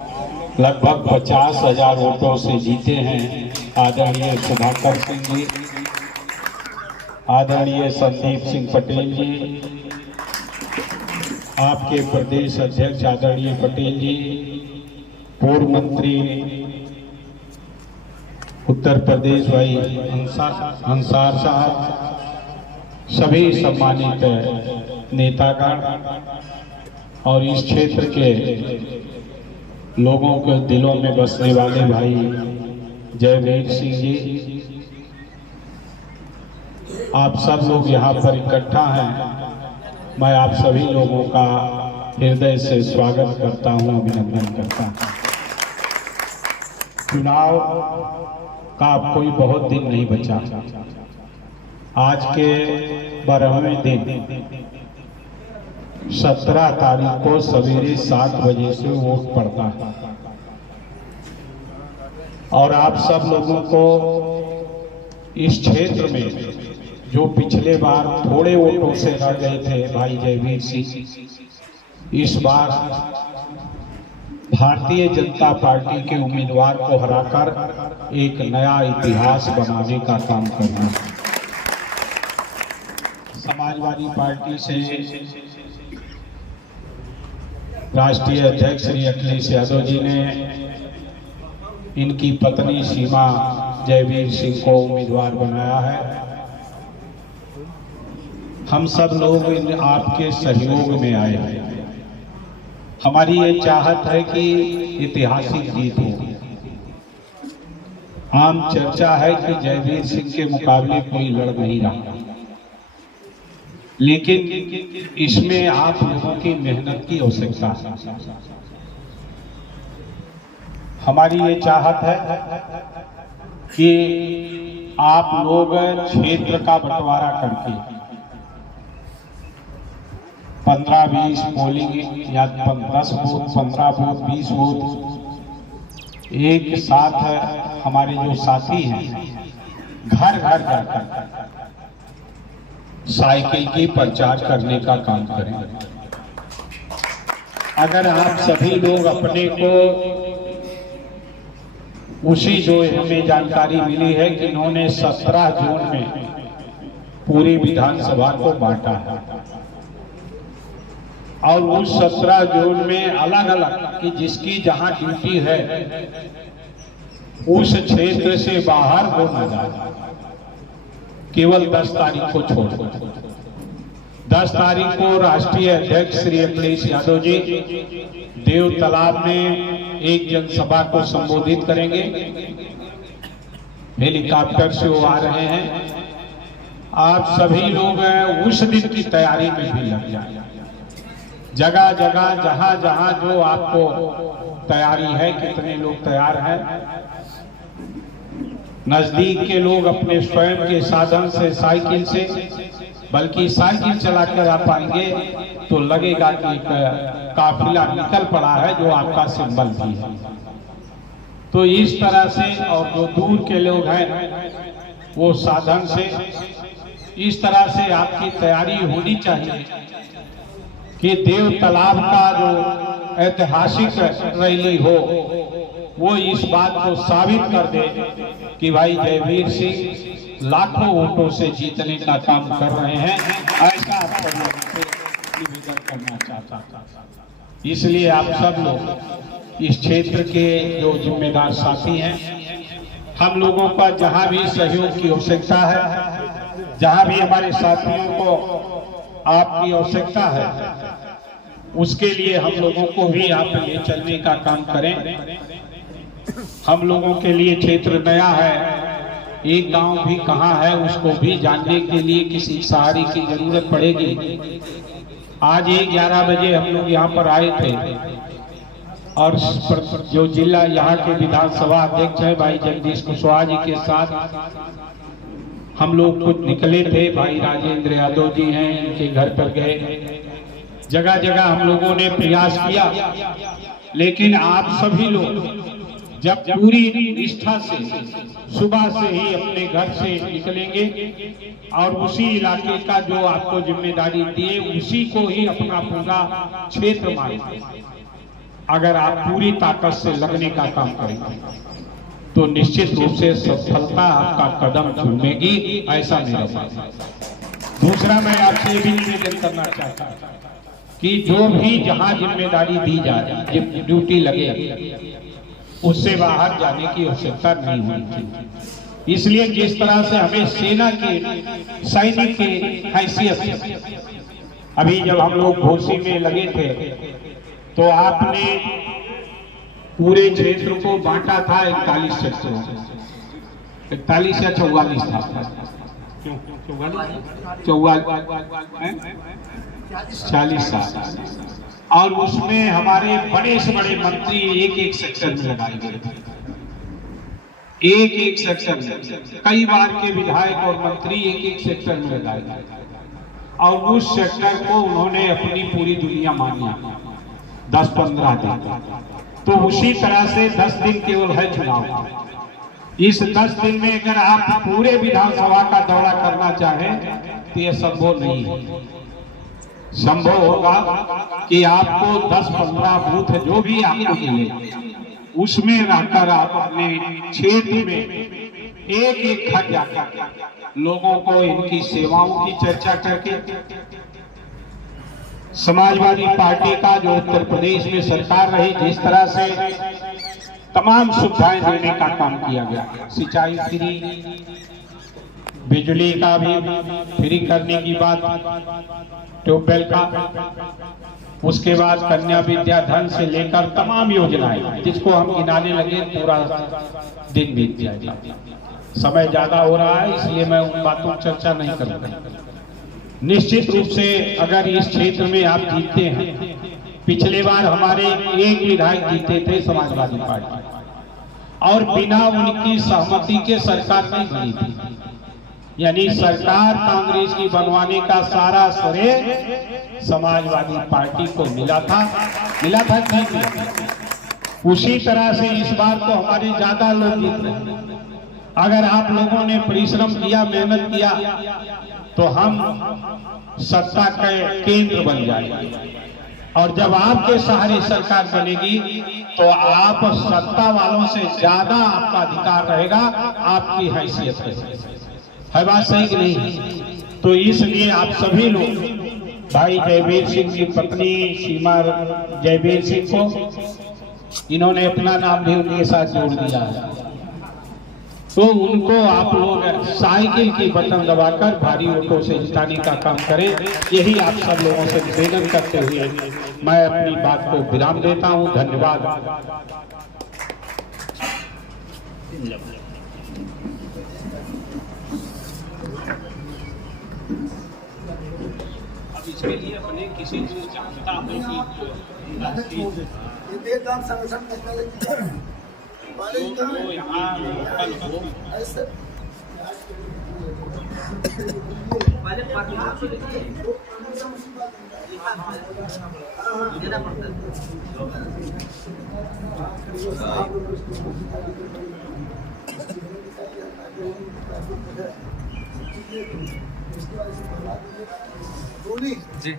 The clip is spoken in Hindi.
लगभग 50,000 वोटों से जीते हैं आदरणीय सुधाकर सिंह जी, आदरणीय संदीप सिंह पटेल जी, आपके प्रदेश अध्यक्ष आदरणीय पटेल जी, पूर्व मंत्री उत्तर प्रदेश भाई अंसार साहब, सभी सम्मानित नेतागण और इस क्षेत्र के लोगों के दिलों में बसने वाले भाई जयवीर सिंह जी, आप सब लोग यहाँ पर इकट्ठा हैं। मैं आप सभी लोगों का हृदय से स्वागत करता हूँ, अभिनंदन करता हूँ। चुनाव का अब कोई बहुत दिन नहीं बचा। आज के 12वें दिन 17 तारीख को सवेरे 7 बजे से वोट पड़ता है और आप सब लोगों को इस क्षेत्र में जो पिछले बार थोड़े वोटों से रह गए थे भाई जयवीर सिंह, इस बार भारतीय जनता पार्टी के उम्मीदवार को हराकर एक नया इतिहास बनाने का काम करना है। समाजवादी पार्टी से राष्ट्रीय अध्यक्ष श्री अखिलेश यादव जी ने इनकी पत्नी सीमा जयवीर सिंह को उम्मीदवार बनाया है। हम सब लोग आपके सहयोग में आए हैं। हमारी ये चाहत है कि ऐतिहासिक जीत हो। आम चर्चा है कि जयवीर सिंह के मुकाबले कोई लड़ नहीं रहा, लेकिन इसमें आप लोगों की मेहनत की आवश्यकता है। हमारी ये चाहत है कि आप लोग क्षेत्र का बंटवारा करके 15-20 पोलिंग या 10 बूथ, 15 बूथ, 20 बूथ एक साथ हमारे जो साथी हैं घर घर जाकर साइकिल की प्रचार करने का काम करें। अगर आप सभी लोग अपने को उसी जो हमें जानकारी मिली है कि इन्होंने 17 जोन में पूरी विधानसभा को बांटा है और उस 17 जोन में अलग अलग कि जिसकी जहां ड्यूटी है उस क्षेत्र से बाहर वो न जाए, केवल 10 तारीख को छोड़ 10 तारीख को राष्ट्रीय अध्यक्ष श्री अखिलेश यादव जी देव तालाब में एक जनसभा को संबोधित करेंगे। हेलीकॉप्टर से वो आ रहे हैं। आप सभी लोग उस दिन की तैयारी में भी लग जाए। जगह जगह जहां जहां जो आपको तैयारी है, कितने लोग तैयार हैं, नजदीक के लोग अपने स्वयं के साधन से, साइकिल से, बल्कि साइकिल चलाकर आ पाएंगे तो लगेगा कि एक काफिला निकल पड़ा है, जो आपका सिंबल भी है। तो इस तरह से, और जो दूर के लोग हैं वो साधन से, इस तरह से आपकी तैयारी होनी चाहिए कि देव तालाब का जो ऐतिहासिक रैली हो वो इस बात को साबित कर दे कि भाई जयवीर सिंह लाखों वोटों से जीतने का काम कर रहे हैं। ऐसा निवेदन करना चाहता था। इसलिए आप सब लोग इस क्षेत्र के जो जिम्मेदार साथी हैं, हम लोगों का जहां भी सहयोग की आवश्यकता है, जहां भी हमारे साथियों को आपकी आवश्यकता है, उसके लिए हम लोगों को भी आप ले चलने का काम करें। हम लोगों के लिए क्षेत्र नया है, एक गांव भी कहाँ है उसको भी जानने के लिए किसी सहारे की जरूरत पड़ेगी। आज 11 बजे हम लोग यहाँ पर आए थे और जो जिला यहाँ के विधानसभा अध्यक्ष है भाई जगदीश कुशवाहा जी के साथ हम लोग कुछ निकले थे। भाई राजेंद्र यादव जी हैं, इनके घर पर गए। जगह जगह हम लोगों ने प्रयास किया, लेकिन आप सभी लोग जब पूरी निष्ठा से सुबह से ही अपने घर से निकलेंगे और उसी इलाके का जो आपको जिम्मेदारी दिए उसी को ही अपना पूरा क्षेत्र मानेंगे, अगर आप पूरी ताकत से लगने का काम करेंगे तो निश्चित रूप से सफलता आपका कदम चूमेगी, ऐसा मेरा मानना है। दूसरा, मैं आपसे ये भी निवेदन करना चाहता हूं कि जो भी जहां जिम्मेदारी दी जाए, ड्यूटी लगे, उससे बाहर जाने की आवश्यकता नहीं होनी चाहिए। इसलिए जिस तरह से हमें सेना के सैनिक की हैसियत से अभी जब हम लोग घोसी में लगे थे तो आपने पूरे क्षेत्र को बांटा था 41 सेक्टरों में, 41 या 44 था, 40 साल, और उसमें हमारे बड़े से बड़े मंत्री एक एक सेक्टर में लगाए गए थे, एक एक सेक्टर में कई बार के विधायक और मंत्री एक एक सेक्टर में लगाए गए, और उस सेक्टर को उन्होंने अपनी पूरी दुनिया मानी 10-15 दिन। तो उसी तरह से 10 दिन केवल है चुनाव। इस 10 दिन में अगर आप पूरे विधानसभा का दौरा करना चाहें तो यह संभव नहीं है। संभव होगा कि आपको 10-15 बूथ जो भी आपको मिले उसमें रहकर आप अपने क्षेत्र में एक एक खट जाकर लोगों को इनकी सेवाओं की चर्चा करके, समाजवादी पार्टी का जो उत्तर प्रदेश में सरकार रही, जिस तरह से तमाम सुविधाएं देने का काम किया गया, सिंचाई फ्री, बिजली का भी फ्री करने की बात, ट्यूबवेल का, उसके बाद कन्या विद्या धन से लेकर तमाम योजनाएं, जिसको हम गिनाने लगे पूरा दिन बीत जाएगा। समय ज्यादा हो रहा है इसलिए मैं उन बातों पर चर्चा नहीं करूंगा। निश्चित रूप से अगर इस क्षेत्र में आप जीतते हैं, पिछले बार हमारे एक विधायक जीते थे समाजवादी पार्टी, और बिना उनकी सहमति के सरकार नहीं बनी थी, यानी सरकार कांग्रेस की बनवाने का सारा श्रेय समाजवादी पार्टी को मिला था ठीक। उसी तरह से इस बार तो हमारे ज्यादा लोग जीत रहे हैं। अगर आप लोगों ने परिश्रम किया, मेहनत किया तो हम सत्ता के केंद्र बन जाएंगे, और जब आपके सहारे सरकार बनेगी तो आप सत्ता वालों से ज्यादा आपका अधिकार रहेगा, आपकी हैसियत है बात सही कि नहीं? तो इसलिए आप सभी लोग भाई जयवीर सिंह की पत्नी सीमा जयवीर सिंह को, इन्होंने अपना नाम भी उनके साथ जोड़ दिया है, तो उनको आप लोग साइकिल की बटन दबाकर भारी वोटों से जिताने का काम करें। यही आप सब लोगों से निवेदन करते हुए मैं अपनी बात को विराम देता हूं। धन्यवाद। अब इसके लिए अपने किसी चीज जानता हो तो यहाँ लोकल हो, जी